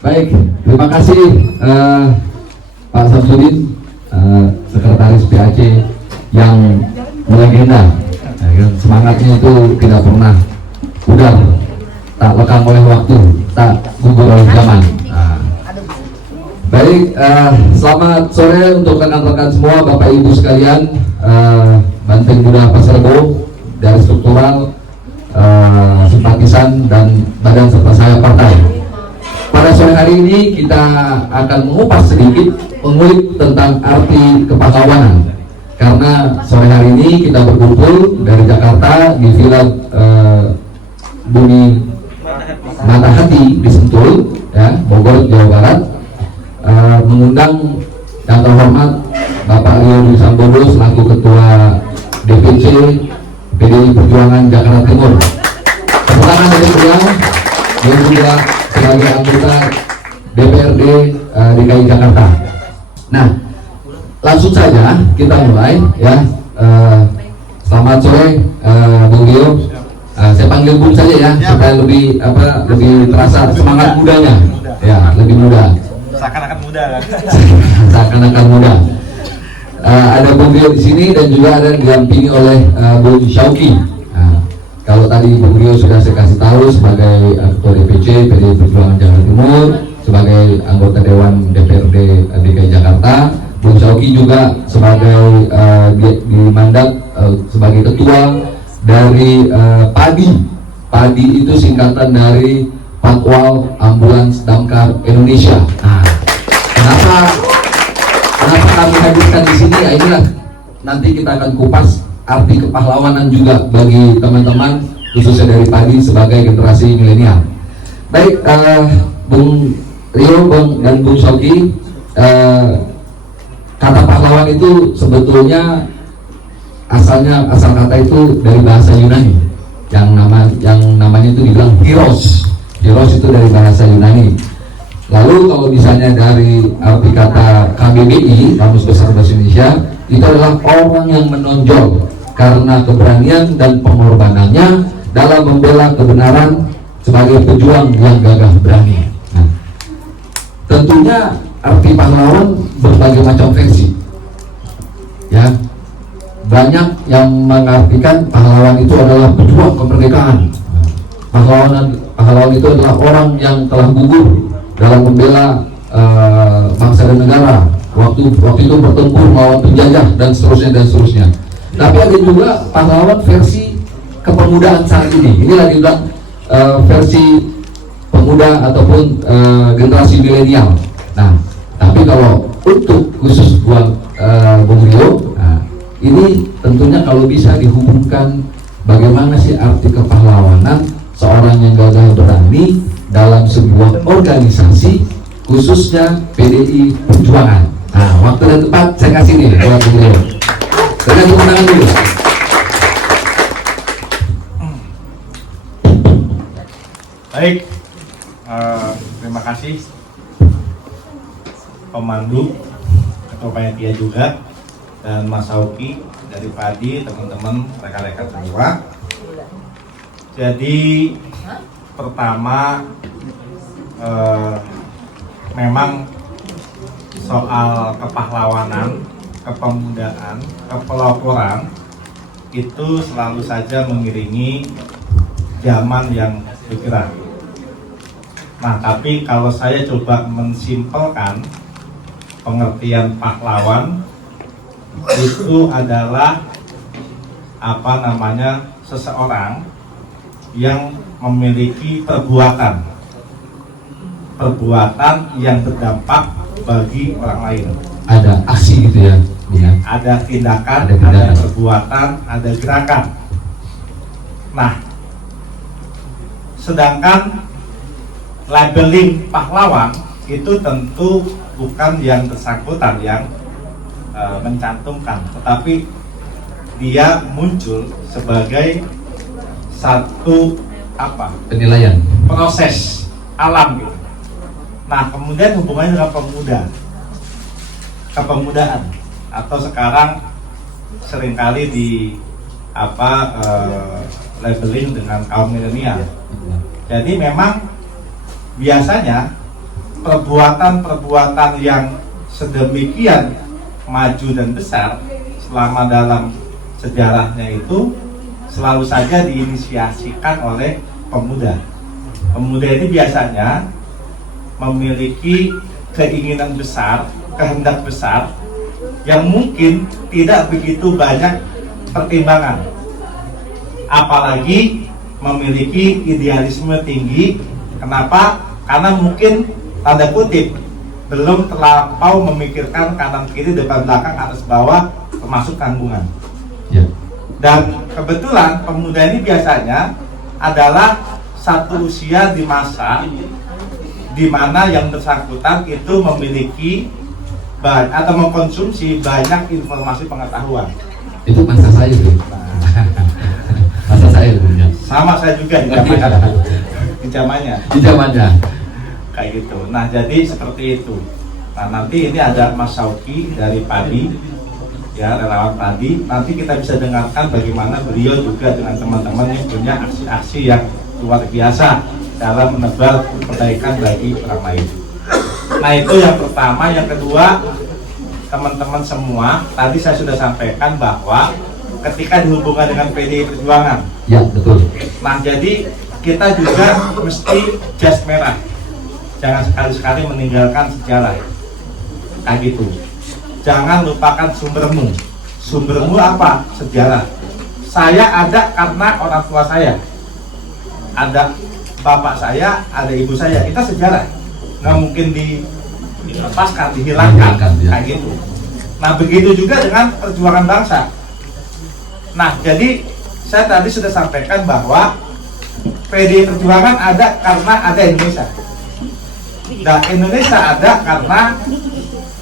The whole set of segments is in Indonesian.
Baik, terima kasih Pak Samsudin, Sekretaris PAC yang melegenda. Semangatnya itu tidak pernah pudar, tak lekang oleh waktu, tak gugur oleh zaman. Baik, selamat sore untuk rekan-rekan semua, Bapak Ibu sekalian, Banteng Muda Pasar Rebo, dari struktural, simpatisan dan badan serta saya partai. Pada sore hari ini kita akan mengupas sedikit, mengulik tentang arti kepahlawanan. Karena sore hari ini kita berkumpul dari Jakarta di Villa Bumi Matahati di Sentul, ya, Bogor, Jawa Barat, mengundang yang terhormat Bapak Rio Dwi Sambodo selaku Ketua DPC PDI Perjuangan Jakarta Timur. Tepuk tangan dari beliau, yang juga sebagai anggota DPRD DKI Jakarta. Nah, langsung saja kita mulai, ya. Selamat sore, Bung Rio. Saya panggil Bung saja ya, supaya lebih terasa semangat mudanya, ya, lebih muda. Seakan-akan muda kan? Seakan-akan muda. Ada Bung Rio di sini dan juga ada didampingi oleh Bung Syauki. Kalau tadi Bung Rio sudah saya kasih tahu sebagai Ketua DPC PDI Perjuangan Jakarta Timur, sebagai anggota Dewan DPRD DKI Jakarta, Bung Syauki juga sebagai dimandat sebagai Ketua dari PADI. PADI itu singkatan dari Patwal Ambulans Damkar Indonesia. Nah, kenapa kami hadirkan di sini? Ya, inilah nanti kita akan kupas arti kepahlawanan juga bagi teman-teman khususnya dari PADI sebagai generasi milenial. Baik, Bung Rio, dan Bung Syauki, kata pahlawan itu sebetulnya asal kata itu dari bahasa Yunani yang namanya itu dibilang heroes. Heroes itu dari bahasa Yunani. Lalu kalau misalnya dari arti kata KBBI, Kamus Besar Bahasa Indonesia, itu adalah orang yang menonjol karena keberanian dan pengorbanannya dalam membela kebenaran sebagai pejuang yang gagah berani. Nah, tentunya arti pahlawan berbagai macam versi. Ya, banyak yang mengartikan pahlawan itu adalah pejuang kemerdekaan. Pahlawan itu adalah orang yang telah gugur dalam membela bangsa dan negara. Waktu itu bertempur melawan penjajah dan seterusnya. Tapi ada juga pahlawan versi kepemudaan saat ini. Inilah dibilang versi pemuda ataupun generasi milenial. Nah, tapi kalau untuk khusus buat Bung Rio, ini tentunya kalau bisa dihubungkan bagaimana sih arti kepahlawanan seorang yang gagah berani dalam sebuah organisasi, khususnya PDI Perjuangan. Nah, waktu dan tempat saya kasih nih buat Bung Rio. Dengan tepuk tangan dulu. Baik, terima kasih pemandu, Ketua Panitia juga, dan Mas Sauki dari PADI, teman-teman rekan-rekan semua. Jadi pertama, memang soal kepahlawanan, kepemudaan, kepeloporan itu selalu saja mengiringi zaman yang bergerak. Nah, tapi kalau saya coba mensimpelkan pengertian pahlawan, itu adalah seseorang yang memiliki perbuatan yang berdampak bagi orang lain. Ada aksi gitu ya, ya. Ada tindakan, ada perbuatan, ada gerakan. Nah, sedangkan labeling pahlawan itu tentu bukan yang bersangkutan yang mencantumkan, tetapi dia muncul sebagai satu penilaian, proses alam gitu. Nah, kemudian hubungannya dengan kepemudaan atau sekarang seringkali di labeling dengan kaum milenial. Jadi memang biasanya perbuatan-perbuatan yang sedemikian maju dan besar selama dalam sejarahnya itu selalu saja diinisiasikan oleh pemuda. Pemuda ini biasanya memiliki keinginan besar, kehendak besar yang mungkin tidak begitu banyak pertimbangan, apalagi memiliki idealisme tinggi. Kenapa? Karena mungkin tanda kutip belum terlampau memikirkan kanan kiri, depan belakang, atas bawah, termasuk tanggungan. Ya. Dan kebetulan pemuda ini biasanya adalah satu usia di masa di mana yang bersangkutan itu memiliki atau mengkonsumsi banyak informasi pengetahuan. Itu masa saya tuh. Masa saya punya. Sama saya juga di zamannya kayak gitu. Nah, jadi seperti itu. Nah, nanti ini ada Mas Sauki dari Padi, ya, relawan Padi. Nanti kita bisa dengarkan bagaimana beliau juga dengan teman-teman yang punya aksi-aksi yang luar biasa dalam menebar kebaikan bagi orang lain. Nah, itu yang pertama. Yang kedua, teman-teman semua, tadi saya sudah sampaikan bahwa ketika dihubungkan dengan PDI Perjuangan, ya betul. nah, jadi kita juga mesti jas merah. Jangan sekali-sekali meninggalkan sejarah. Kayak gitu. Jangan lupakan sumbermu. Sumbermu apa? Sejarah. Saya ada karena orang tua saya. Ada bapak saya, ada ibu saya. Kita sejarah. Nggak mungkin dilepaskan, dihilangkan. Ya. Kayak gitu. Nah, begitu juga dengan perjuangan bangsa. Nah, jadi saya tadi sudah sampaikan bahwa PDI Perjuangan ada karena ada Indonesia. Nah, Indonesia ada karena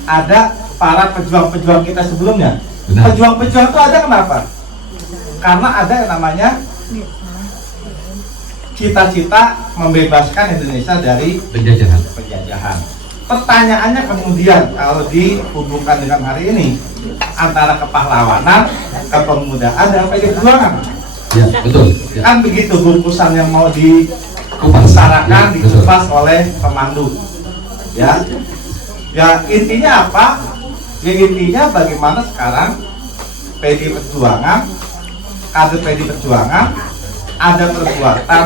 ada para pejuang-pejuang kita sebelumnya. Pejuang-pejuang itu ada kenapa? Karena ada yang namanya cita-cita membebaskan Indonesia dari penjajahan. Pertanyaannya kemudian kalau dihubungkan dengan hari ini antara kepahlawanan, kepemudaan, dan PDI Perjuangan. Ya, betul. Ya. Kan begitu bungkusan yang mau dibesarkan, dikupas oleh pemandu. Ya. Ya, intinya apa? Ya, intinya bagaimana sekarang PDI Perjuangan, kader PDI Perjuangan ada perbuatan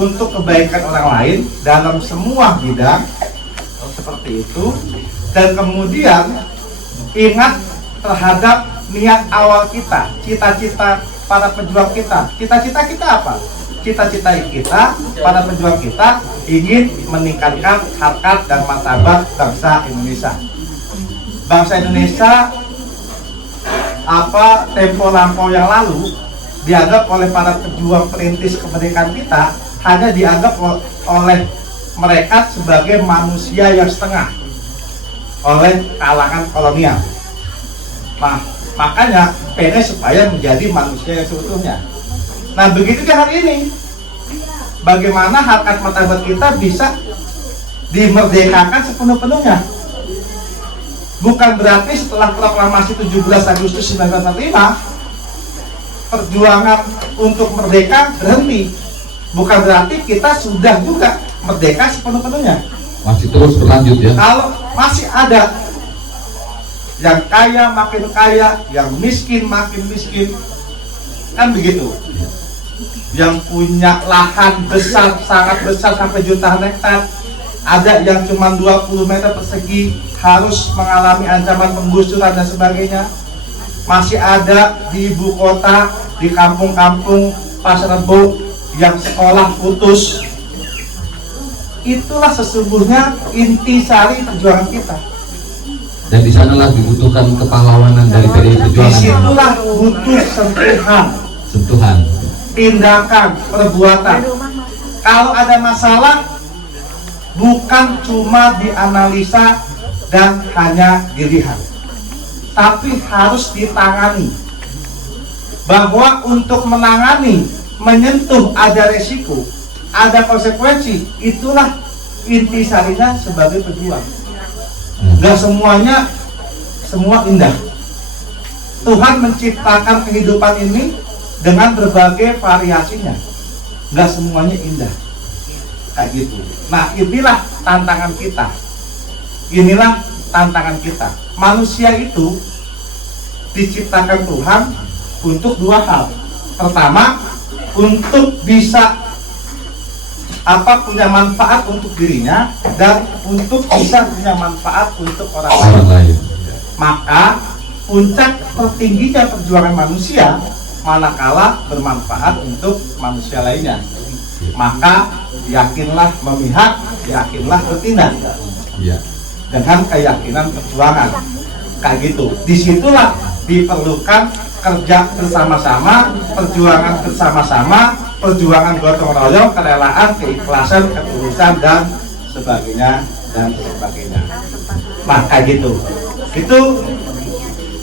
untuk kebaikan orang lain dalam semua bidang seperti itu, dan kemudian ingat terhadap niat awal kita, cita-cita para pejuang kita. Cita-cita kita apa? Cita-cita kita, para pejuang kita ingin meningkatkan harkat dan martabat bangsa Indonesia. Bangsa Indonesia tempo lampau yang lalu dianggap oleh para pejuang perintis kemerdekaan kita hanya dianggap oleh mereka sebagai manusia yang setengah oleh kalangan kolonial. Nah, makanya pengen supaya menjadi manusia yang seutuhnya. Nah, begitu ke hari ini, bagaimana harkat martabat kita bisa dimerdekakan sepenuh-penuhnya. Bukan berarti setelah proklamasi 17 Agustus 1945 perjuangan untuk merdeka berhenti. Bukan berarti kita sudah juga merdeka sepenuh-penuhnya. Masih terus berlanjut ya. Kalau masih ada yang kaya makin kaya, yang miskin makin miskin, kan begitu. Yang punya lahan besar, sangat besar sampai jutaan hektar, ada yang cuma 20 meter persegi harus mengalami ancaman penggusuran dan sebagainya. Masih ada di ibu kota, di kampung-kampung Pasar Rebo yang sekolah putus. Itulah sesungguhnya intisari perjuangan kita. Dan di sanalah dibutuhkan kepahlawanan dari PDI Perjuangan. Disitulah butuh sentuhan, tindakan, perbuatan. Kalau ada masalah, bukan cuma dianalisa dan hanya dilihat, tapi harus ditangani. Bahwa untuk menangani, menyentuh ada resiko, ada konsekuensi, itulah intisarinya sebagai pejuang. Gak semuanya semua indah. Tuhan menciptakan kehidupan ini dengan berbagai variasinya. Gak semuanya indah. kayak gitu. Nah, inilah tantangan kita. Inilah tantangan kita. Manusia itu diciptakan Tuhan untuk dua hal. Pertama, untuk bisa punya manfaat untuk dirinya, dan untuk bisa punya manfaat untuk orang lain. Maka puncak tertingginya perjuangan manusia manakala bermanfaat untuk manusia lainnya. Maka yakinlah memihak, yakinlah bertindak dengan keyakinan perjuangan, kayak gitu. Disitulah diperlukan kerja bersama-sama, perjuangan bersama-sama, perjuangan gotong royong, kerelaan, keikhlasan, ketulusan, dan sebagainya dan sebagainya. Nah, kayak gitu. Itu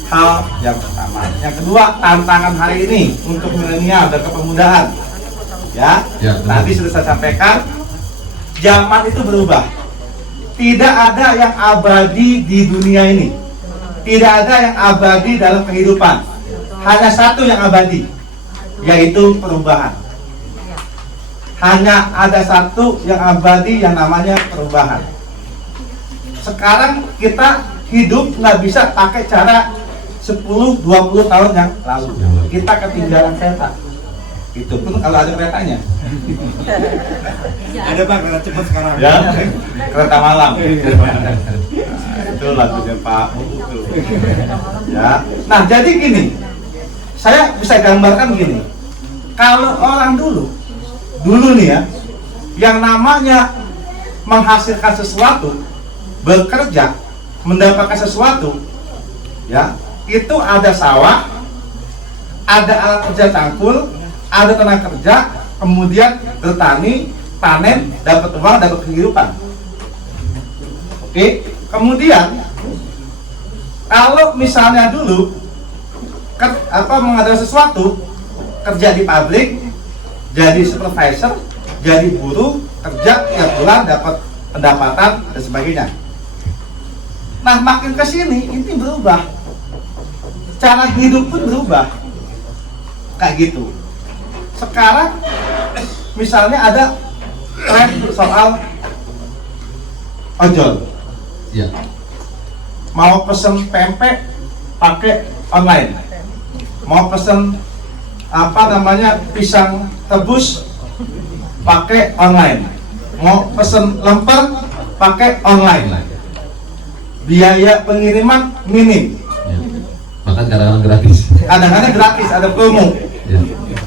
hal yang pertama. Yang kedua, tantangan hari ini untuk milenial dan kepemudaan. Ya, tadi sudah saya sampaikan, zaman itu berubah. Tidak ada yang abadi di dunia ini. Tidak ada yang abadi dalam kehidupan. Hanya satu yang abadi, yaitu perubahan. Hanya ada satu yang abadi, yang namanya perubahan. Sekarang kita hidup nggak bisa pakai cara 10-20 tahun yang lalu. Kita ketinggalan kereta. Itu pun kalau ada keretanya. Ada Bang, kereta cepat sekarang. Ya, kereta malam. Itu lagunya Pak Mutu. Ya. Nah, jadi gini, saya bisa gambarkan gini. Kalau orang dulu nih ya, yang namanya menghasilkan sesuatu, bekerja, mendapatkan sesuatu, ya, itu ada sawah, ada alat kerja cangkul, ada tenaga kerja, kemudian bertani, panen, dapat uang, dapat kehidupan. Oke, kemudian kalau misalnya dulu mengadakan sesuatu, kerja di pabrik, jadi supervisor, jadi buruh, kerja tiap bulan dapat pendapatan dan sebagainya. Nah, makin kesini ini berubah, cara hidup pun berubah, kayak gitu. Sekarang misalnya ada tren soal ojol, mau pesen pempek pakai online, mau pesen pisang rebus pakai online, mau pesen lemper pakai online, biaya pengiriman minim, bahkan kadang-kadang gratis. Kadang-kadang gratis, ada promo.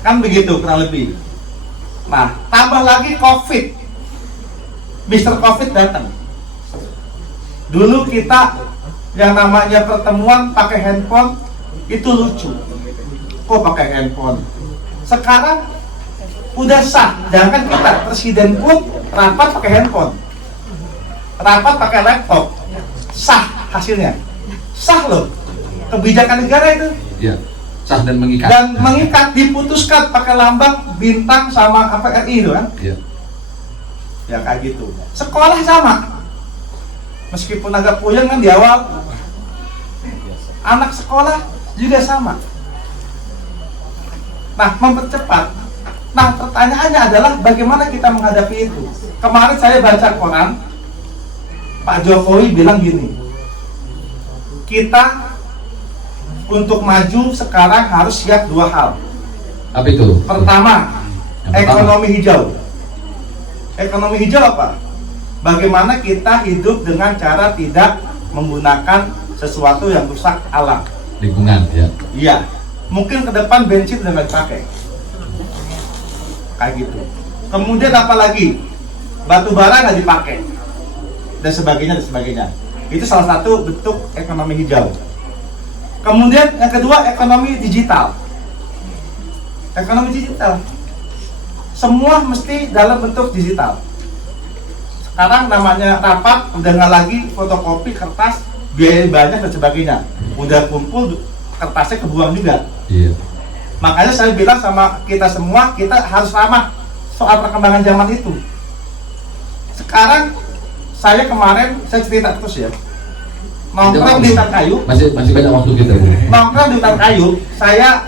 Kan begitu kurang lebih. Nah, tambah lagi COVID, Mr. COVID datang. Dulu kita yang namanya pertemuan pakai handphone itu lucu. Kok pakai handphone? Sekarang udah sah. Jangan kita, presiden pun rapat pakai handphone, rapat pakai laptop, sah hasilnya. Sah loh, kebijakan negara itu. Ya, sah dan mengikat. Dan mengikat, diputuskan pakai lambang bintang sama RI itu kan? Iya. Ya kayak gitu. Sekolah sama. Meskipun agak puyeng kan di awal. Anak sekolah juga sama. Nah, mempercepat. Nah, pertanyaannya adalah bagaimana kita menghadapi itu. Kemarin saya baca koran, Pak Jokowi bilang gini, kita untuk maju sekarang harus siap dua hal. Apa itu? Pertama, ekonomi hijau. Ekonomi hijau apa? Bagaimana kita hidup dengan cara tidak menggunakan sesuatu yang rusak alam, Lingkungan, ya. Iya. Mungkin ke depan bensin udah nggak dipakai, kayak gitu. Kemudian apa lagi? Batu bara nggak dipakai, dan sebagainya dan sebagainya. Itu salah satu bentuk ekonomi hijau. Kemudian yang kedua, ekonomi digital. Ekonomi digital, semua mesti dalam bentuk digital. Sekarang namanya rapat udah nggak lagi fotokopi kertas, biaya banyak dan sebagainya. Udah kumpul, kertasnya kebuang juga. Iya. Makanya saya bilang sama kita semua, kita harus ramah soal perkembangan zaman itu. Sekarang saya kemarin, saya cerita terus ya, nongkrong di hutan kayu. Masih banyak waktu kita. Nongkrong di hutan kayu, saya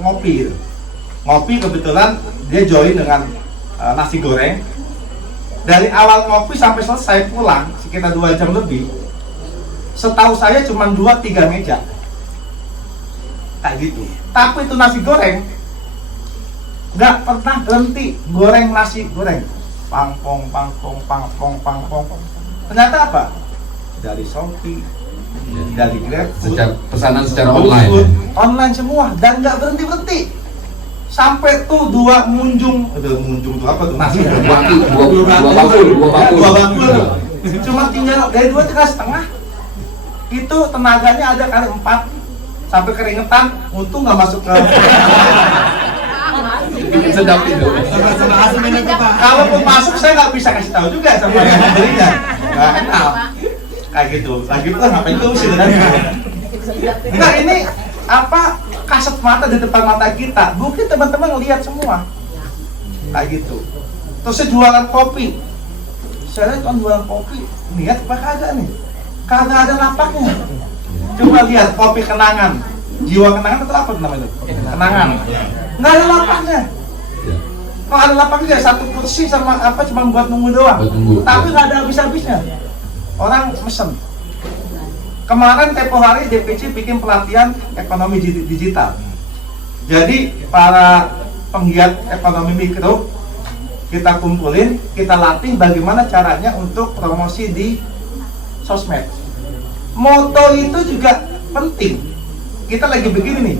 ngopi. Ngopi kebetulan dia join dengan nasi goreng. Dari awal ngopi sampai selesai pulang sekitar 2 jam lebih. Setahu saya cuma 2-3 meja. Kayak gitu. Tapi itu nasi goreng nggak pernah berhenti goreng nasi goreng. Pangpong, pangpong, pangpong, pangpong. Ternyata apa? Dari Shopee, dari GrabFood, Pesanan secara GoFood, online. online semua dan nggak berhenti. Sampai tuh 2 munjung tuh apa tuh nasi? Dua bakul. Cuma tinggal dari 2,5 itu tenaganya ada kali 4 sampai keringetan, untung nggak masuk ke Sedap itu. kalaupun masuk saya nggak bisa kasih tahu juga sama yang membelinya, nggak kenal kayak gitu. Lagi pula ngapain tuh sih kan? Nah ini apa kasat mata di depan mata kita, mungkin teman-teman ngelihat semua kayak gitu. Terus saya jualan kopi, saya lihat kan jualan kopi, lihat apa kagak nih? Kagak ada lapaknya. Coba lihat kopi kenangan, jiwa kenangan atau apa namanya? Kenangan, nggak ada lapaknya. Kalau ada lapaknya satu kursi sama apa cuma buat nunggu doang, tapi nggak ada habis-habisnya. Orang mesen. Kemarin tempo hari DPC bikin pelatihan ekonomi digital. Jadi para penggiat ekonomi mikro kita kumpulin, kita latih bagaimana caranya untuk promosi di sosmed. Moto itu juga penting. Kita lagi begini nih,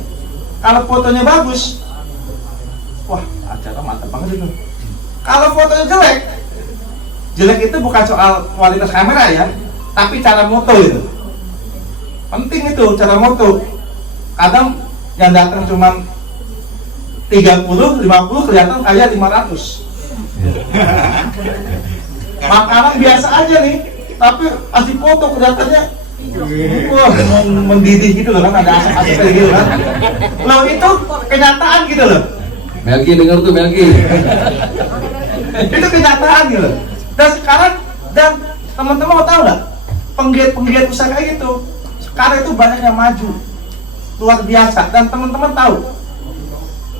kalau fotonya bagus, wah acara mantap banget itu. Kalau fotonya jelek itu bukan soal kualitas kamera ya, tapi cara moto itu. Penting itu cara moto. Kadang yang datang cuma 30, 50 kelihatan kayak 500. Makanan biasa aja nih, tapi pas foto kelihatannya wah mendidih gitu loh kan, ada asap-asap gitu kan. Loh itu kenyataan gitu loh. Melki dengar tuh Melki. Itu kenyataan gitu. Dan sekarang teman-teman mau tahu nggak? Penggiat usaha kayak gitu sekarang itu banyak yang maju luar biasa. Dan teman-teman tahu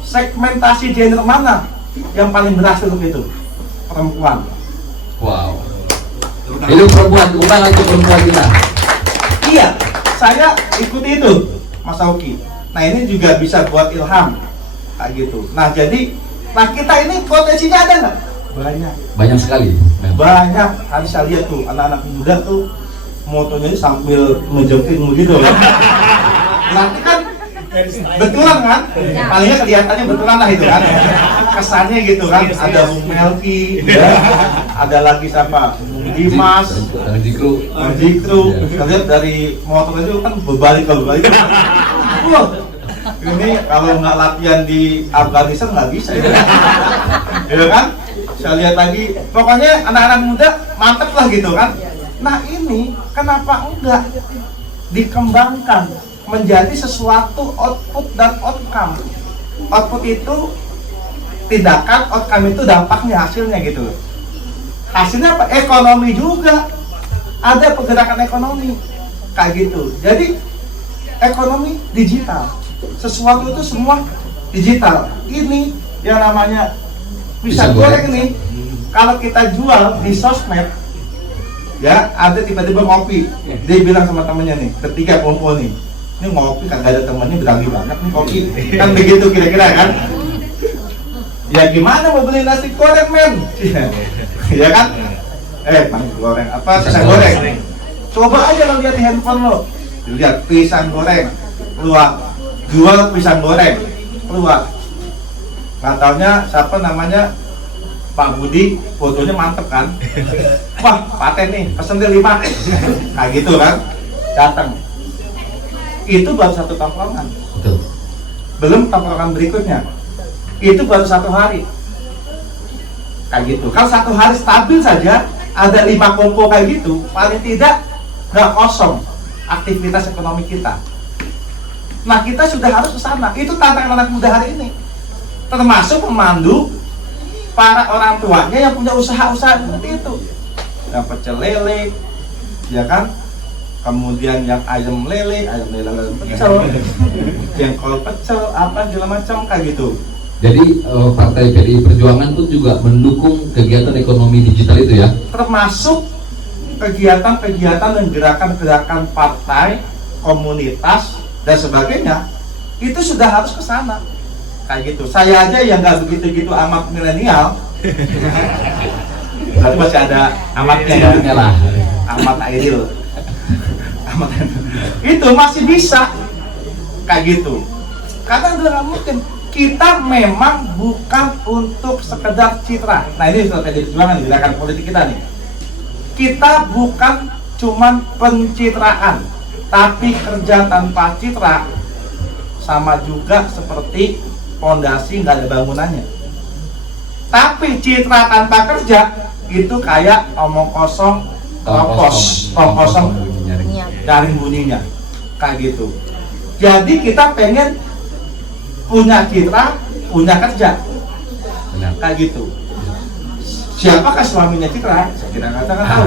segmentasi gender mana yang paling berhasil untuk itu? Perempuan. Wow. Itu perempuan, undang aja perempuan kita. Iya, saya ikuti itu Mas Auki. Nah ini juga bisa buat ilham kayak gitu. Nah jadi, kita ini potensinya ada nggak? Banyak sekali. Banyak. Harus saya lihat tuh anak-anak muda tuh motonya sambil ngejengking begitu. Nanti kan betulan kan? Palingnya kelihatannya betulan lah itu kan. Kesannya gitu kan. Ada Bung Melki, ya. Ada lagi siapa? Bung Dimas, Jikru. Kita lihat dari motor itu kan berbalik. Wah, ini kalau nggak latihan di Afghanistan nggak bisa ya kan? Saya lihat lagi, pokoknya anak-anak muda mantep lah gitu kan. Nah ini kenapa enggak dikembangkan menjadi sesuatu output dan outcome. Output itu tindakan, outcome itu dampaknya, hasilnya gitu loh. Hasilnya apa? Ekonomi juga. Ada pergerakan ekonomi kayak gitu. Jadi ekonomi digital. Sesuatu itu semua digital. Ini yang namanya pisang goreng nih. Kalau kita jual di sosmed, ya ada tiba-tiba ngopi. Dia bilang sama temennya nih, ketiga kumpul nih. Ini ngopi kagak ada temennya, berani banget nih kopi. Kan begitu kira-kira kan? Ya gimana mau beli nasi goreng men? Ya kan? Goreng apa? Pisang goreng. Coba aja lo lihat di handphone lo. Lihat pisang goreng keluar, jual pisang goreng keluar. Nggak taunya siapa namanya Pak Budi, fotonya mantep kan? Wah paten nih, pesen dia 5. Kayak gitu kan? Datang. Itu baru satu tongkrongan. Belum tongkrongan berikutnya. Itu baru 1 hari. Kayak gitu. Kalau 1 hari stabil saja, ada 5 kompo kayak gitu, paling tidak nggak kosong aktivitas ekonomi kita. Nah kita sudah harus ke sana. Itu tantangan anak muda hari ini. Termasuk memandu para orang tuanya yang punya usaha-usaha seperti itu. Yang pecel lele, ya kan? Kemudian yang ayam lele pecel, jengkol pecel, apa segala macam kayak gitu. Jadi Partai PDI Perjuangan pun juga mendukung kegiatan ekonomi digital itu ya? Termasuk kegiatan-kegiatan dan gerakan-gerakan partai, komunitas, dan sebagainya, itu sudah harus ke sana. Kayak gitu. Saya aja yang nggak begitu-gitu amat milenial, berarti masih ada amatnya ya, lah. Amat ideal. Amat itu masih bisa kayak gitu. Karena udah nggak mungkin. Kita memang bukan untuk sekedar citra. Nah ini strategi perjuangan gerakan politik kita nih. Kita bukan cuman pencitraan, tapi kerja tanpa citra sama juga seperti pondasi nggak ada bangunannya. Tapi citra tanpa kerja itu kayak omong kosong, tong kosong, jaring bunyinya, kayak gitu. Jadi kita pengen punya citra, punya kerja. Benar. Kayak gitu. Siapakah suaminya Citra? Saya tidak katakan tahu.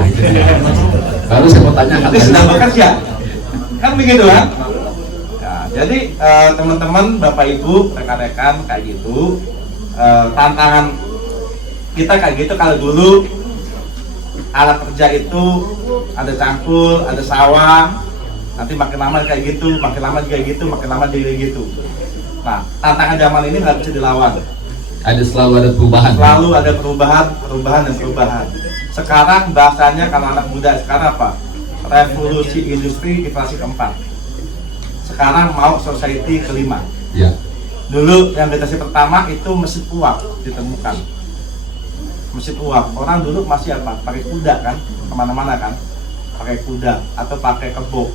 Baru saya mau tanyakan. Tapi sedang bekerja. Kan begitu kan? Nah, jadi teman-teman, Bapak Ibu, rekan-rekan kayak gitu. Tantangan kita kayak gitu. Kalau dulu alat kerja itu ada cangkul, ada sawah. Nanti makin lama kayak gitu, makin lama kayak gitu, makin lama kayak gitu. Nah, tantangan zaman ini nggak bisa dilawan. Selalu ada perubahan. Selalu ada perubahan. Sekarang bahasanya kalau anak muda sekarang apa? Revolusi industri generasi keempat. Sekarang mau society kelima. Ya. Dulu yang generasi pertama itu mesin uap ditemukan. Mesin uap. Orang dulu masih apa? Pakai kuda kan? Kemana-mana kan? Pakai kuda atau pakai kebo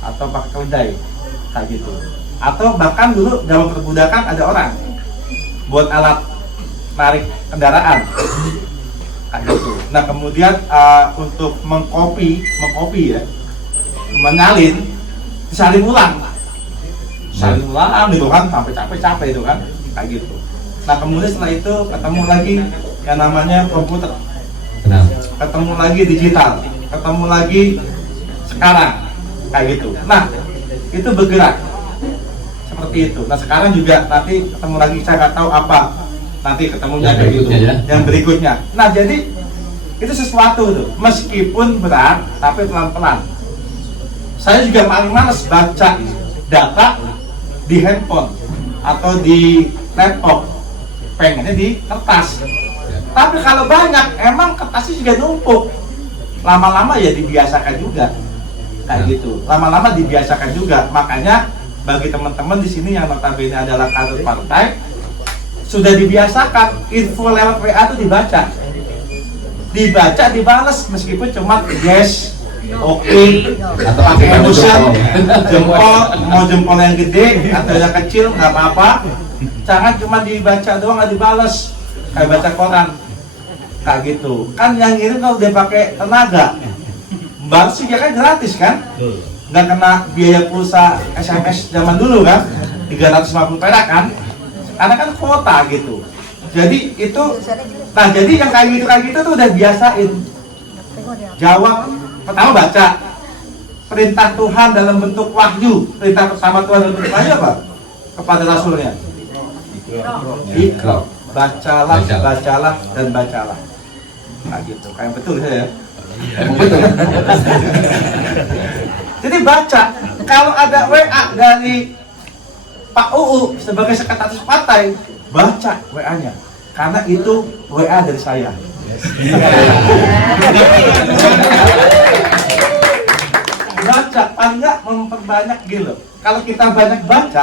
atau pakai keledai kayak gitu. Atau bahkan dulu zaman perbudakan ada orang buat alat narik kendaraan kayak gitu. Nah kemudian untuk mengkopi ya, menyalin, disalin ulang gitu kan, sampai capek itu kan, kayak gitu. Nah kemudian setelah itu ketemu lagi yang namanya komputer, ketemu lagi digital, ketemu lagi sekarang kayak gitu. Nah itu bergerak seperti itu. Nah sekarang juga nanti ketemu lagi, saya nggak tahu apa nanti ketemunya kayak gitu ya? Yang berikutnya. Nah jadi itu sesuatu tuh, meskipun berat tapi pelan-pelan. Saya juga paling males baca data di handphone atau di laptop, pengennya di kertas. Tapi kalau banyak, emang kertasnya juga numpuk. Lama-lama ya dibiasakan juga kayak gitu. Lama-lama dibiasakan juga. Makanya bagi teman-teman di sini yang notabene adalah kader partai, sudah dibiasakan info lewat WA itu dibaca, dibalas meskipun cuma yes, oke, atau pakai emotion, jempol, mau jempol yang gede atau yang kecil nggak apa-apa, jangan cuma dibaca doang nggak dibalas, kayak baca koran, kayak gitu. Kan yang ini kalau dia pakai tenaga, balas juga kan gratis kan? Nggak kena biaya pulsa SMS zaman dulu kan, 350 perak kan, karena kan kuota gitu. Jadi itu, nah jadi yang kayak gitu tuh udah biasain. Jawab, pertama baca perintah Tuhan dalam bentuk wahyu. Perintah pertama Tuhan dalam bentuk wahyu apa? Kepada Rasulnya, Iqra, bacalah, dan bacalah. Nah gitu, kayak betul ya. Betul. Jadi baca, kalau ada WA dari Pak UU sebagai sekretaris partai, baca WA-nya, karena itu WA dari saya. Baca, paling enggak memperbanyak gitu. Kalau kita banyak baca,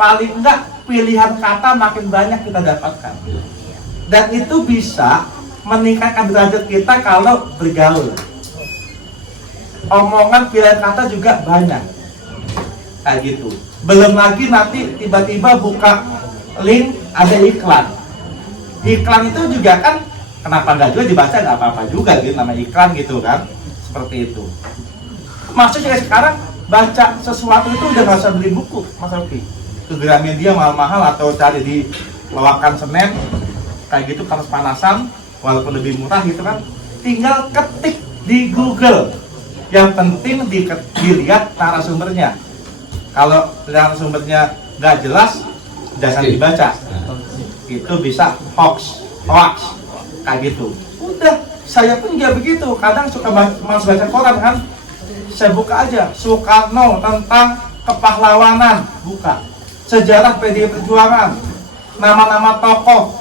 paling enggak pilihan kata makin banyak kita dapatkan. Dan itu bisa meningkatkan derajat kita kalau bergaul. Omongan pilihan kata juga banyak kayak gitu. Belum lagi nanti tiba-tiba buka link ada iklan. Iklan itu juga kan kenapa nggak juga dibaca, nggak apa-apa juga gitu, nama iklan gitu kan, seperti itu. Maksudnya sekarang baca sesuatu itu udah nggak usah beli buku, Mas Oki. Ke Gramedia mahal-mahal atau cari di Lawakan Senen kayak gitu, panas-panasan walaupun lebih murah gitu kan, tinggal ketik di Google. Yang penting dilihat narasumbernya. Kalau narasumbernya nggak jelas, jangan dibaca. itu bisa hoax kayak gitu. Udah, saya pun juga begitu. Kadang suka malas baca koran kan, saya buka aja Soekarno tentang kepahlawanan, buka sejarah PDI Perjuangan, nama-nama tokoh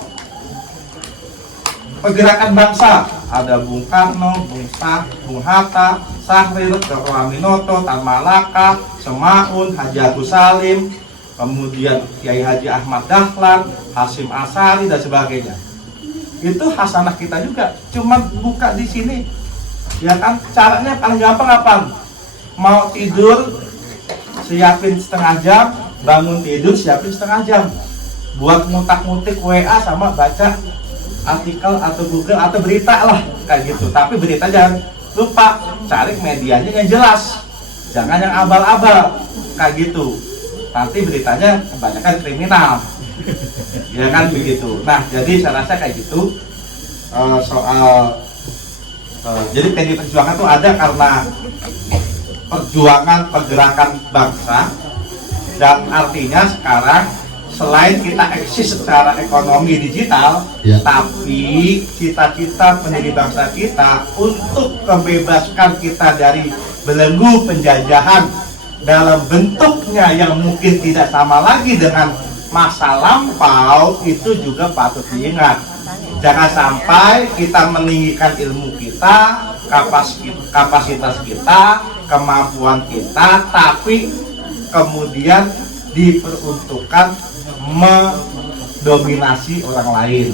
pergerakan bangsa, ada Bung Karno, Bung Hatta, Sahrir, Dr. Aminoto, Tan Malaka, Semaun, Haji Agus Salim, kemudian Kiai Haji Ahmad Dahlan, Hasyim Asy'ari dan sebagainya. Itu hasanah kita juga, cuma buka di sini, ya kan? Caranya paling gampang apa? Mau tidur, siapin setengah jam, bangun tidur, siapin setengah jam, buat ngutak-ngutik WA sama baca artikel atau Google atau berita lah kayak gitu. Tapi berita jangan lupa cari medianya yang jelas, jangan yang abal-abal kayak gitu. Nanti beritanya kebanyakan kriminal, ya kan begitu. Nah, jadi saya rasa kayak gitu soal jadi PDI Perjuangan itu ada karena perjuangan pergerakan bangsa, dan artinya sekarang selain kita eksis secara ekonomi digital, ya, tapi cita-cita pendiri bangsa kita untuk membebaskan kita dari belenggu penjajahan dalam bentuknya yang mungkin tidak sama lagi dengan masa lampau, itu juga patut diingat. Jangan sampai kita meninggikan ilmu kita, kapasitas kita, kemampuan kita, tapi kemudian diperuntukkan mendominasi orang lain,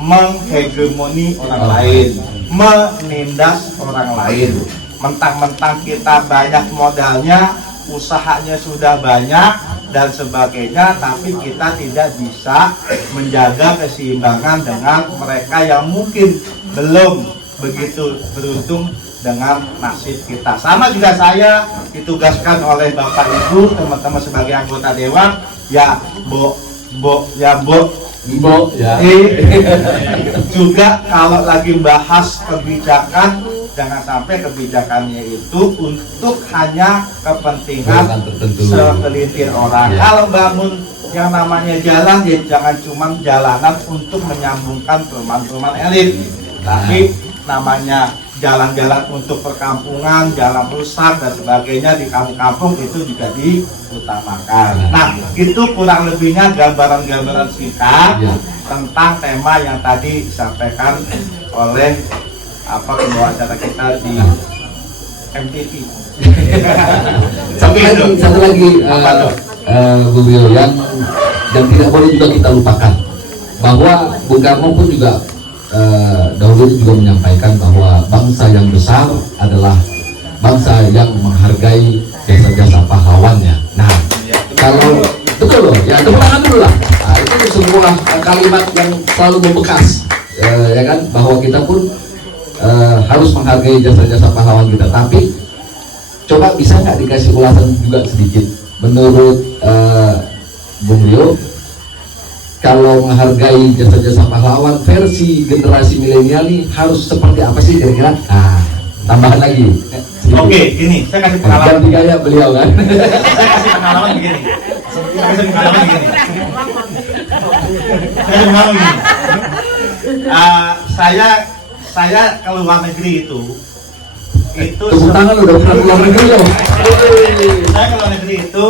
menghegemoni orang lain, menindas orang lain. Mentang-mentang kita banyak modalnya, usahanya sudah banyak dan sebagainya, tapi kita tidak bisa menjaga keseimbangan dengan mereka yang mungkin belum begitu beruntung dengan nasib kita. Sama juga saya ditugaskan oleh Bapak Ibu, teman-teman sebagai anggota dewan, ya juga kalau lagi bahas kebijakan, jangan sampai kebijakannya itu untuk hanya kepentingan segelintir orang. Kalau bangun yang namanya jalan, ya jangan cuma jalanan untuk menyambungkan perumahan-perumahan elit, tapi namanya jalan-jalan untuk perkampungan, jalan rusak dan sebagainya di kampung-kampung itu juga diutamakan. Nah, itu kurang lebihnya gambaran-gambaran singkat tentang tema yang tadi disampaikan oleh pembawa acara kita di MTV. Satu lagi Bu Brio, yang tidak boleh juga kita lupakan bahwa Bung Karno pun juga dahulu juga menyampaikan bahwa bangsa yang besar adalah bangsa yang menghargai jasa-jasa pahlawannya. Nah, kalau betul loh, ya tepuk tangan dulu lah. Nah, itu sebuah kalimat yang selalu membekas, ya kan, bahwa kita pun harus menghargai jasa-jasa pahlawan kita. Tapi coba bisa nggak dikasih ulasan juga sedikit menurut Bung Rio, kalau menghargai jasa-jasa pahlawan versi generasi milenial ini harus seperti apa sih kira-kira? Nah, tambahan lagi. Oke, gini, saya kasih pengalaman. Ganti gaya beliau kan? Saya kasih pengalaman begini. Saya ke luar negeri itu tepuk tangan udah pernah ke luar negeri loh. Saya ke luar negeri itu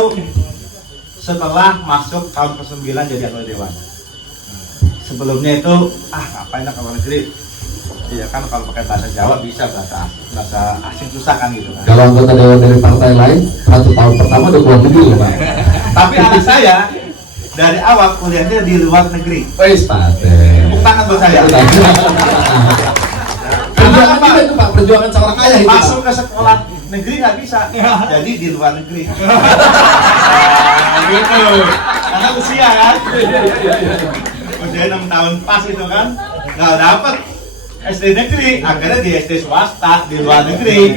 setelah masuk tahun ke-9 jadi anggota dewan. Sebelumnya itu ngapain ke luar negeri? Iya kan, kalau pakai bahasa Jawa bisa, bahasa asing susah kan gitu kan. Kalau anggota dewan dari partai lain 1 tahun pertama udah keluar negeri loh Pak. Tapi anak saya dari awal kuliahnya di luar negeri. Tepuk tangan buat saya. Perjuangan apa itu Pak? Perjuangan seorang ayah itu. Masuk ke sekolah negeri nggak bisa, jadi di luar negeri. Gitu. Karena usia kan. Usia 6 tahun pas itu kan, nggak dapet SD negeri, akhirnya di SD swasta di luar negeri.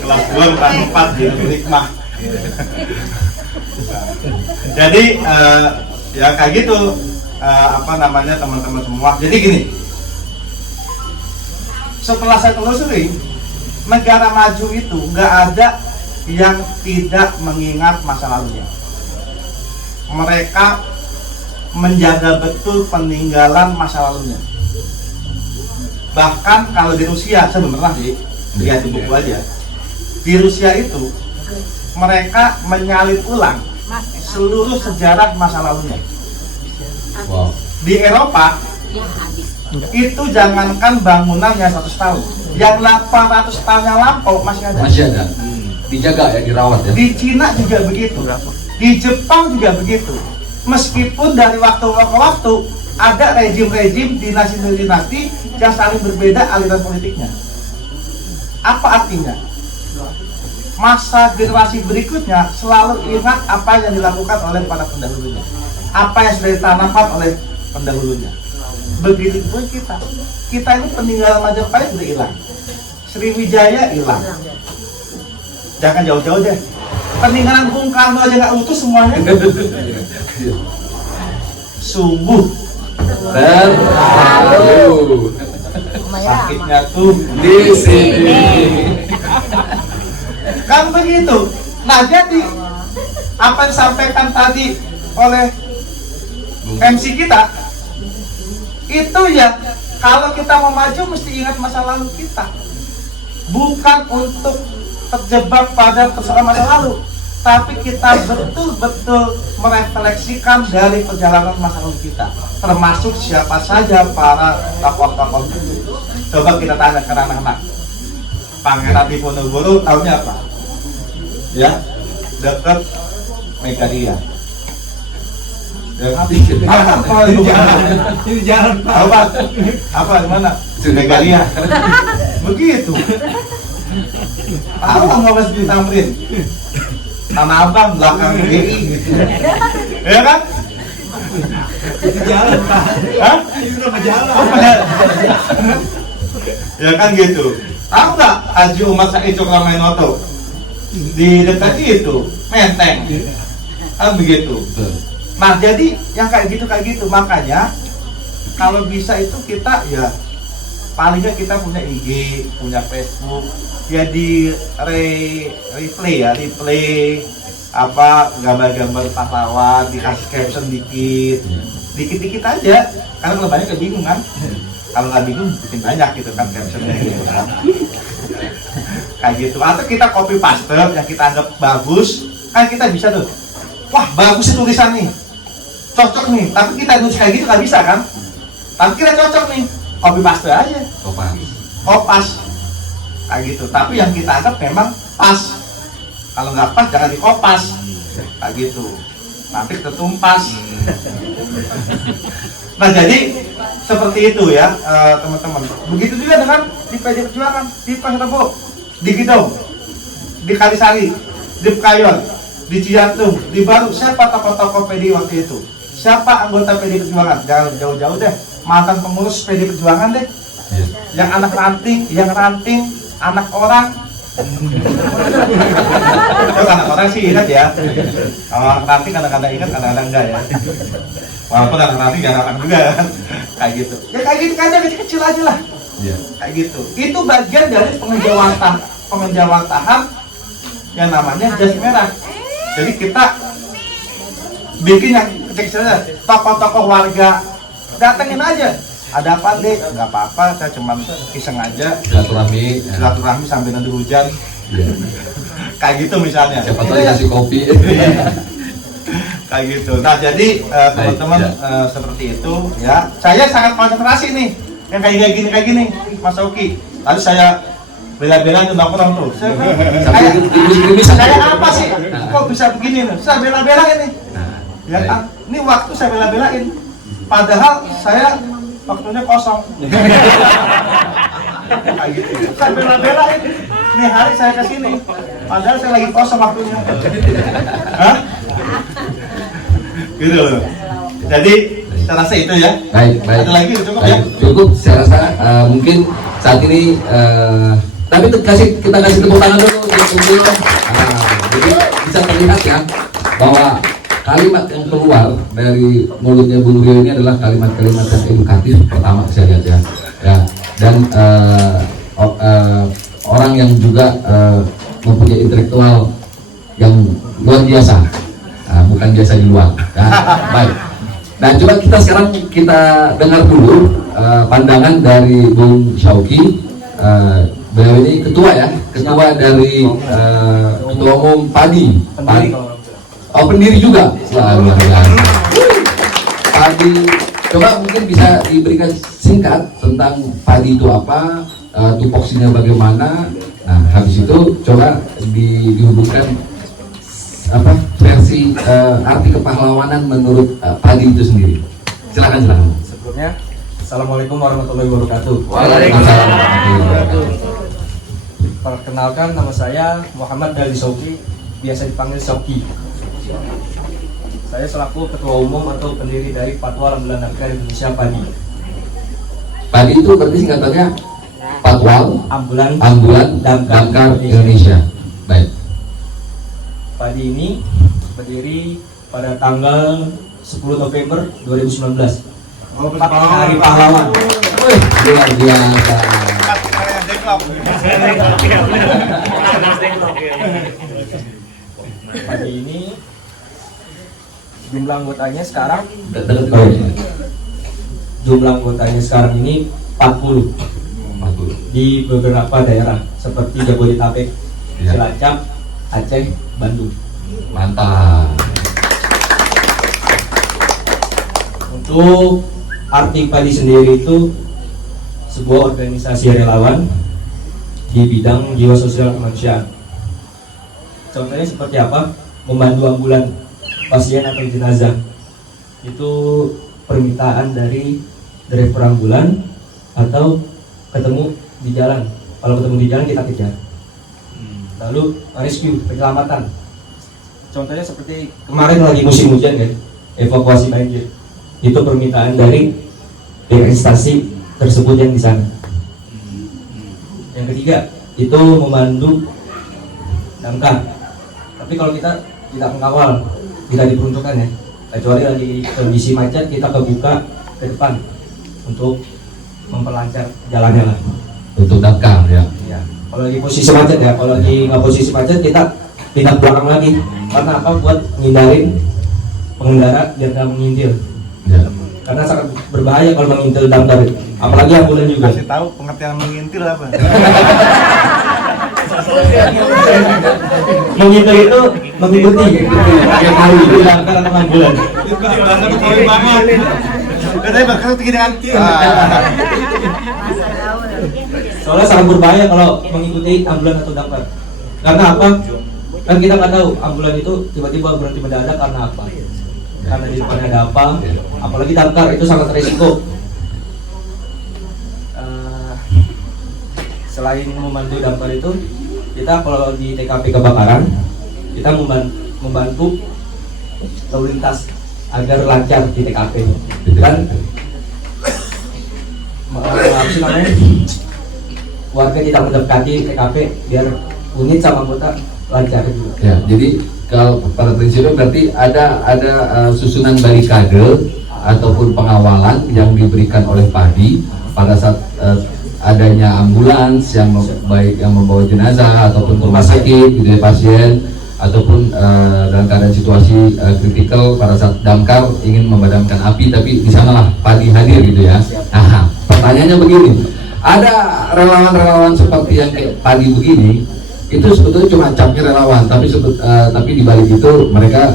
Kelas 2 kelas 4 di negeri mah. Jadi ya kayak gitu, teman-teman semua. Jadi gini, setelah saya telusuri, negara maju itu nggak ada yang tidak mengingat masa lalunya. Mereka menjaga betul peninggalan masa lalunya. Bahkan kalau di Rusia, saya belum pernah sih, lihat di buku aja. Di Rusia itu mereka menyalin ulang seluruh sejarah masa lalunya. Wow. Di Eropa itu jangankan bangunannya 100 tahun, yang 800 tahun yang lampau masih ada. Masih ada. Dijaga ya, dirawat ya. Di Cina juga begitu, di Jepang juga begitu. Meskipun dari waktu ke waktu ada rejim-rejim dinasti-dinasti yang saling berbeda aliran politiknya. Apa artinya? Masa generasi berikutnya selalu ingat apa yang dilakukan oleh para pendahulunya, apa yang sudah ditanamkan oleh pendahulunya. Begitu pun kita ini peninggalan Majapahit sudah hilang, Sriwijaya hilang. Jangan jauh-jauh deh, peninggalan Bung Karno aja nggak utuh semuanya. Sungguh terlalu sakitnya tuh di sini. Kan begitu. Nah, jadi apa yang disampaikan tadi oleh MC kita itu ya, kalau kita mau maju mesti ingat masa lalu kita, bukan untuk terjebak pada persoalan masa lalu, tapi kita betul-betul merefleksikan dari perjalanan masa lalu kita, termasuk siapa saja para tokoh-tokoh itu. Coba kita tanya ke anak-anak. Pangeran Diponegoro tahunnya apa? Ya, dekat Megaria. Ini jalan Pak. Apa gimana? Megaria. Begitu. Tahu nggak Mas di Tamrin? Tanah Abang belakang BI gitu. Ya kan? Itu jalan Pak. Hah? Itu nama jalan. Ya kan gitu. Tahu nggak Haji Umar Said Cokroaminoto? Di dekat itu Menteng. Kan begitu. Nah, jadi yang kayak gitu makanya kalau bisa itu kita ya palingnya kita punya IG, punya Facebook, ya di replay apa gambar-gambar pahlawan, dikasih caption dikit aja, karena kalau banyak kebingung kan. Kalau nggak bingung bikin banyak gitu kan captionnya gitu kan. Kayak gitu, atau kita copy paste yang kita anggap bagus, kan kita bisa tuh, wah bagus sih tulisan nih, cocok nih, tapi kita nulis kayak gitu nggak bisa kan, tapi kita cocok nih, copy paste aja, kopas kayak gitu, tapi yang kita anggap memang pas, kalau nggak pas jangan dikopas kayak gitu, nanti ketumpas. Nah, jadi seperti itu ya teman-teman. Begitu juga dengan di PD Perjuangan, di Pasar Rebo, di Gidong, di Kalisari, di Pekayon, di Cijantung, di Baru. Siapa tokoh-tokoh PD waktu itu? Siapa anggota PD Perjuangan? Jangan jauh-jauh deh, mantan pengurus PD Perjuangan deh. Yang anak ranting, anak orang. Kalau anak orang sih ingat ya. Kalau anak ranting kadang-kadang ingat, kadang-kadang enggak ya. Walaupun anak ranting jangan orang juga kan. Kayak gitu. Ya kayak gitu aja, kecil-kecil aja lah. Kayak gitu. Itu bagian dari pengejawantahan yang namanya jas merah. Jadi kita bikin yang kecil-kecil aja. Tokoh-tokoh warga datengin aja. Ada apa deh? Nggak apa-apa, saya cuma iseng aja. Silaturahmi sambil nanti hujan. Kayak gitu misalnya. Siapa tahu dikasih kopi. Kayak gitu. Nah, jadi teman-teman seperti itu ya. Saya sangat konsentrasi nih yang kayak gini Mas Oki. Tadi saya bela-belain orang tuh. Saya apa sih? Kok bisa begini nih? Saya bela-belain nih. Ya kan? Ini waktu saya bela-belain. Padahal saya waktunya kosong. Kayak gitu. Saya bela-belain. Nih hari saya kesini. Padahal saya lagi kosong waktunya. Hah? Gitu loh. Jadi saya rasa itu ya. Baik. Ada lagi cukup ya? Cukup, saya rasa mungkin saat ini tapi kita kasih tepuk tangan dulu untuk beliau. Jadi bisa terlihat ya bahwa kalimat yang keluar dari mulutnya Bung Rio ini adalah kalimat-kalimat yang edukatif pertama saya lihat ya. Dan orang yang juga mempunyai intelektual yang luar biasa, bukan biasa di luar. Ya. Baik. Nah, coba kita sekarang dengar dulu pandangan dari Bung Syauqi. Beliau ini ketua ya, ketua dari ketua umum Padi. Pendiri juga. Wah, luar biasa. Padi. Coba mungkin bisa diberikan singkat tentang Padi itu apa, tupoksinya bagaimana. Nah, habis itu coba dihubungkan versi arti kepahlawanan menurut Padi itu sendiri. Silakan. Sebelumnya, Assalamualaikum warahmatullahi wabarakatuh. Waalaikumsalam. Perkenalkan, nama saya Muhammad Dali Syauqi, biasa dipanggil Syauqi. Saya selaku ketua umum atau pendiri dari Patwal Ambulan Damkar Indonesia Padi. Padi itu berarti singkatannya Patwal Ambulan Damkar Indonesia. Baik. Padi ini berdiri pada tanggal 10 November 2019. Hari Pahlawan. Luar biasa. Padi ini jumlah anggotanya sekarang ini 40 di beberapa daerah seperti Jabodetabek, Cilacap, Aceh, Bandung. Mantap. Untuk arti Padi sendiri itu sebuah organisasi relawan di bidang jiwa sosial kemanusiaan. Contohnya seperti apa? Membantu ambulan pasien atau jenazah. Itu permintaan dari driver ambulan atau ketemu di jalan. Kalau ketemu di jalan kita kejar. Lalu rescue, penyelamatan. Contohnya seperti kemarin lagi musim hujan kan, evakuasi banjir. Itu permintaan dari instansi tersebut yang di sana. Yang ketiga, itu membantu damkar. Tapi kalau kita tidak mengawal, tidak diperuntukkan ya, kecuali lagi kondisi macet, kita kebuka ke depan untuk memperlancar jalannya lah. Untuk damkar ya. Ya. Kalau lagi posisi macet ya, kalau lagi nggak posisi macet kita pindah belakang lagi. Karena apa? Buat ngindarin pengendara biar nggak mengintil. Ya. Karena sangat berbahaya kalau mengintil damkar, apalagi ambulan juga. Kasih tahu pengertian mengintil apa? Mengintil itu mengikuti yang hari itu damkar atau ambulan. Katanya bakal tinggi dengan Soalnya sangat berbahaya kalau mengikuti ambulan atau damkar. Karena apa? Kan kita nggak tahu ambulan itu tiba-tiba berhenti mendadak karena apa? Karena di depannya ada apa? Apalagi damkar itu sangat risiko. Selain membantu damkar itu, kita kalau di TKP kebakaran, kita membantu lalu lintas agar lancar di TKP. Dan apa sih namanya? Warga tidak mendekati TKP biar unit sama anggota lancar juga. Ya, jadi kalau pada prinsipnya berarti ada susunan barikade ataupun pengawalan yang diberikan oleh Padi pada saat adanya ambulans yang baik yang membawa jenazah ataupun rumah sakit gitu ya, pasien ataupun dalam keadaan situasi kritikal pada saat damkar ingin memadamkan api, tapi di sanalah Padi hadir gitu ya. Nah, pertanyaannya begini, ada relawan-relawan seperti yang kayak Padi begini, itu sebetulnya cuma capnya relawan, tapi di balik itu mereka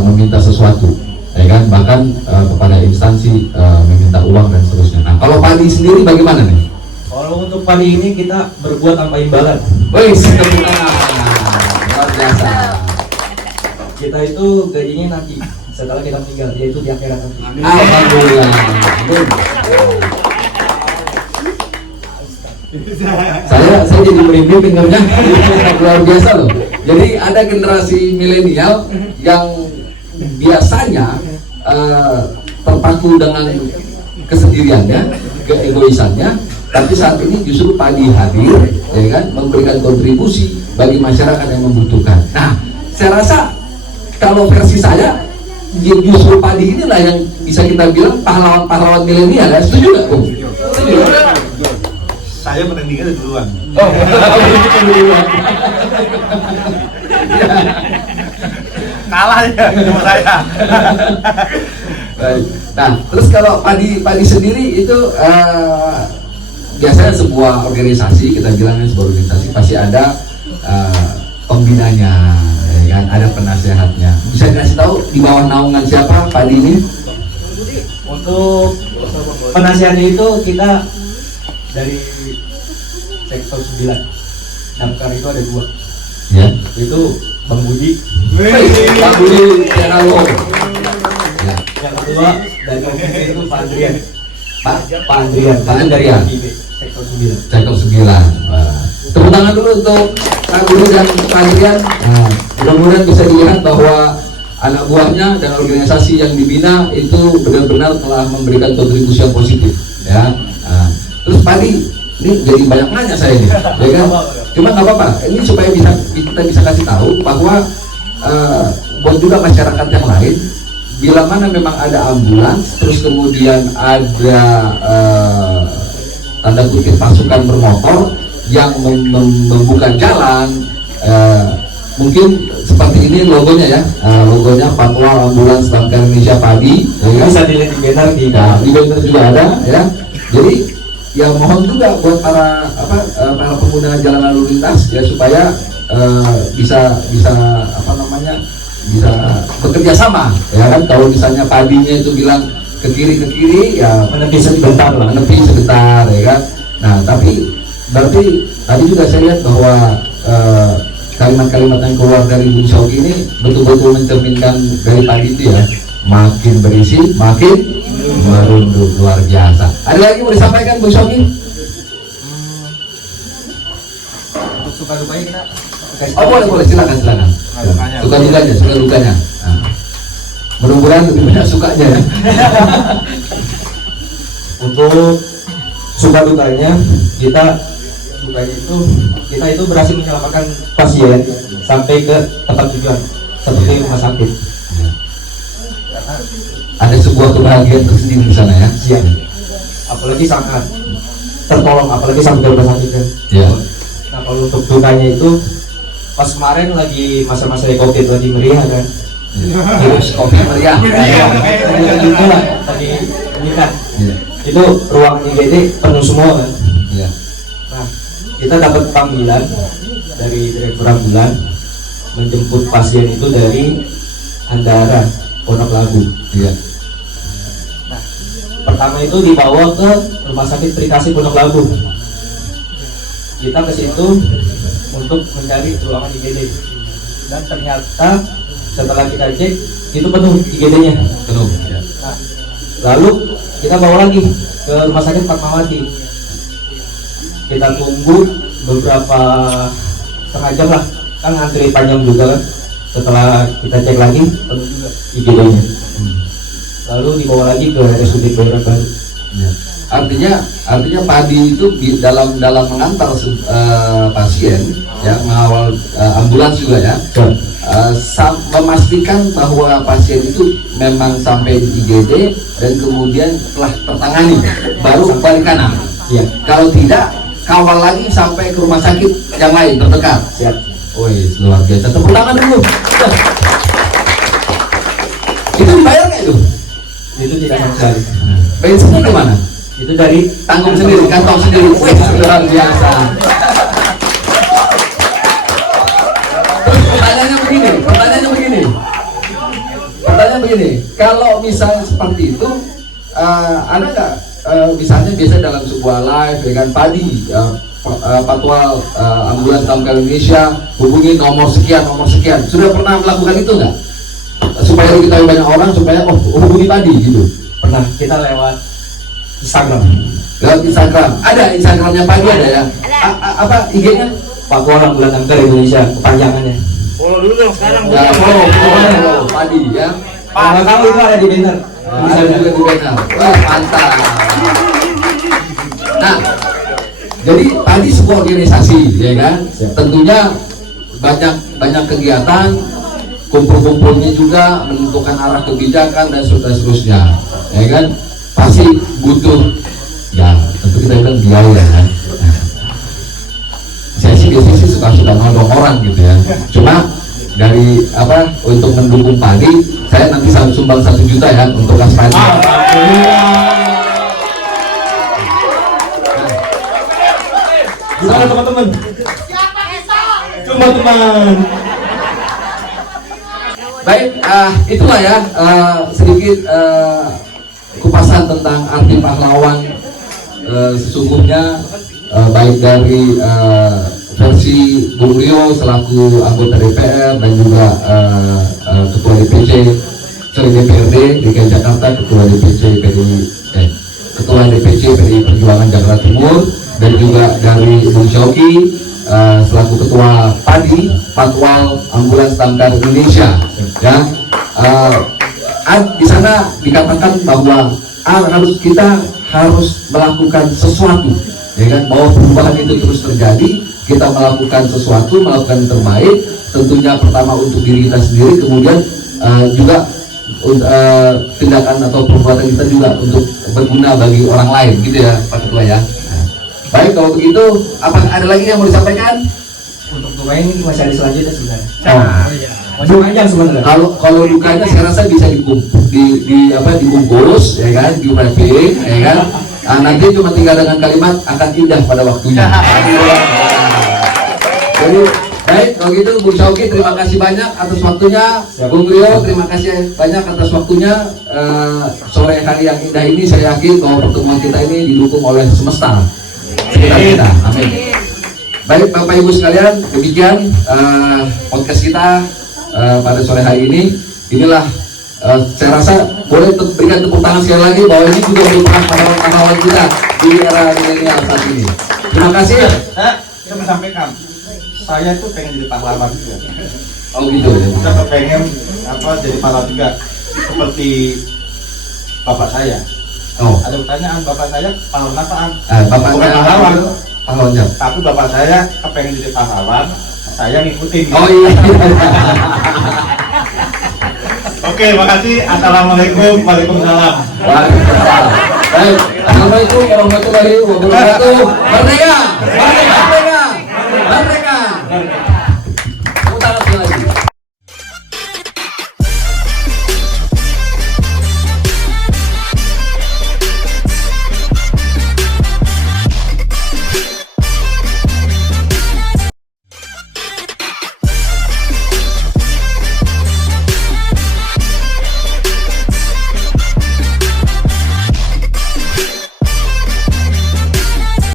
meminta sesuatu, ya kan, bahkan kepada instansi meminta uang dan seterusnya. Nah, kalau Padi sendiri bagaimana nih? Kalau untuk Padi ini kita berbuat tanpa imbalan. Wih, luar biasa. Kita itu gajinya nanti setelah kita meninggal, yaitu di akhirat nanti. Alhamdulillah. Saya jadi merinding dengarnya. Luar biasa loh. Jadi ada generasi milenial yang biasanya terpaku dengan kesendiriannya, keegoisannya, tapi saat ini justru Padi hadir, ya kan, memberikan kontribusi bagi masyarakat yang membutuhkan. Nah, saya rasa kalau versi saya, justru Padi inilah yang bisa kita bilang pahlawan-pahlawan milenial. Ya, setuju nggak, Bung? Setuju. saya menandingnya duluan. Oh, Kalah ya sama saya. Baik. Nah, terus kalau padi sendiri itu biasanya sebuah organisasi, kita bilangnya sebuah organisasi pasti ada pembinanya, ya kan? Ada penasehatnya. Bisa dikasih tahu di bawah naungan siapa padi ini? Untuk penasihatnya itu kita dari sektor 9. Damkar itu ada 2. Ya. Itu Bang Budi. Pak Budi Tianalo. Ya. Yang kedua dari OPB itu Pak Andrian. Pak Pak Andrian. Andrian. Sektor 9. Sektor 9. Wah. Tepuk tangan dulu untuk Pak Budi dan Pak Andrian. Nah, mudah-mudahan bisa dilihat bahwa anak buahnya dan organisasi yang dibina itu benar-benar telah memberikan kontribusi yang positif, ya. Nah, terus Padi, ini jadi banyak nanya saya nih, ya kan? Cuma nggak apa-apa, ini supaya kita bisa kasih tahu bahwa buat juga masyarakat yang lain, bila mana memang ada ambulans, terus kemudian ada tanda kutip pasukan bermotor yang membuka jalan, mungkin seperti ini logonya ya, logonya Patwal Ambulans Damkar Indonesia Padi, ya kan? Bisa dilihat di banner di Di banner juga ada, ya. Jadi ya mohon juga buat para pengguna jalan lalu lintas ya supaya bisa bekerja sama, ya kan? Kalau misalnya padinya itu bilang ke kiri ya menepi sebentar lah. menepi sebentar, ya kan? Nah, tapi berarti tadi juga saya lihat bahwa kalimat-kalimat yang keluar dari Bung Syauki ini betul-betul mencerminkan dari pagi itu ya, makin berisi makin merunduk, luar biasa. Ada lagi mau disampaikan Bung Syauki? Untuk suka dukanya kita Oh boleh silakan. Suka dukanya. Nah, mudah-mudahan lebih banyak sukanya ya. Untuk suka dukanya kita itu berhasil menyelamatkan pasien sampai ke tempat tujuan seperti rumah sakit. Ada sebuah kebahagiaan tersendiri di sana ya. Siap. Apalagi sangat tertolong, apalagi sampai ke rumah sakit kan. Ya. Nah kalau untuk dukanya itu pas kemarin lagi masa-masa COVID lagi meriah kan. Virus COVID meriah. Itu lah tadi ini kan. Ya. Itu ruang IGD penuh semua kan. Ya. Nah, kita dapat panggilan dari direktur ambulan menjemput pasien itu dari Andara, Pondok Labu. Iya. Nah, pertama itu dibawa ke Rumah Sakit Trikasih Pondok Labu. Kita ke situ untuk mencari ruangan IGD. Dan ternyata setelah kita cek itu penuh IGD-nya. Penuh. Ya. Nah, lalu kita bawa lagi ke Rumah Sakit Fatmawati. Kita tunggu beberapa setengah jam lah, kan antri panjang juga kan. Setelah kita cek lagi penuh juga IGD-nya. Lalu dibawa lagi ke RSUD Baru. Ya. Artinya Padi itu dalam mengantar pasien ya, mengawal ambulans juga ya. Memastikan bahwa pasien itu memang sampai di IGD dan kemudian telah tertangani baru balik kanan. Iya. Kalau tidak, kawal lagi sampai ke rumah sakit yang lain terdekat. Siap. Wih, luar biasa. Tepuk tangan dulu. Itu dibayar nggak itu? Itu tidak sama sekali. Bensinnya gimana? Itu dari Tanggung sendiri, kantong sendiri. Wih, luar biasa. Terus pertanyaannya begini. Kalau misalnya seperti itu, ada nggak misalnya biasa dalam sebuah live dengan Padi, Patwal Ambulans Damkar Indonesia hubungi nomor sekian. Sudah pernah melakukan itu nggak? Supaya diketahui banyak orang, supaya hubungi Padi gitu. pernah kita lewat Instagram. Lewat Instagram. Ada Instagramnya Padi ada ya? Apa IG-nya? Patwal Ambulans Damkar Indonesia kepanjangannya. Follow dulu dong sekarang. Ya, follow Padi ya. Kalau kamu itu ada di banner. Ada juga di banner. Wah, mantap. Nah, jadi tadi sebuah organisasi, ya kan? Tentunya banyak kegiatan, kumpul-kumpulnya juga menentukan arah kebijakan dan seterusnya, ya kan? Pasti butuh, ya tentu kita bilang biaya kan. Saya sih biasanya suka apakah sudah nodong orang gitu ya. Cuma dari apa untuk mendukung padi, saya nanti sumbang 1 juta ya untuk gas padi. Gimana teman-teman? Cuma teman. Baik, itulah ya sedikit kupasan tentang arti pahlawan. Sesungguhnya baik dari versi Bung Rio selaku anggota DPR dan juga ketua DPRD DKI Jakarta, ketua DPC PDI Perjuangan Jakarta Timur, dan juga dari Bung Syauki selaku ketua Padi Patwal Ambulans Damkar Indonesia. Ya, di sana dikatakan bahwa kita harus melakukan sesuatu, ya kan, bahwa perubahan itu terus terjadi. Kita melakukan sesuatu, melakukan yang terbaik, tentunya pertama untuk diri kita sendiri, kemudian juga tindakan atau perbuatan kita juga untuk berguna bagi orang lain, gitu ya Pak Ketua ya. Baik, kalau begitu, apakah ada lagi yang mau disampaikan? Untuk duka ini masih ada selanjutnya sebenarnya. Oh. Masih panjang sebenarnya. Kalau dukanya saya rasa bisa dibungkus, ya kan, di wrapping, ya kan. Nanti cuma tinggal dengan kalimat akan indah pada waktunya. Jadi baik, kalau gitu Bung Syauki terima kasih banyak atas waktunya. Bung Rio terima kasih banyak atas waktunya. Sore hari yang indah ini saya yakin bahwa pertemuan kita ini didukung oleh semesta sekitar kita. Amin. Baik Bapak Ibu sekalian, demikian podcast kita pada sore hari ini. Inilah saya rasa boleh berikan tepuk tangan sekali lagi bahwa ini juga merupakan pahlawan kita di era milenial saat ini. Terima kasih. Saya mau sampaikan, saya tuh pengen jadi pahlawan juga. Oh gitu ya. Saya pengen jadi pahlawan juga seperti bapak saya. Oh. Ada pertanyaan, bapak saya pahlawan apaan? Bapak Bukan pahlawan, pahlawannya. tapi bapak saya kepengen jadi pahlawan, saya ngikutin. Oh iya. Oke, makasih. Assalamualaikum, waalaikumsalam. Waalaikumsalam. Baik, assalamualaikum warahmatullahi wabarakatuh. Merdeka, merdeka, merdeka, merdeka.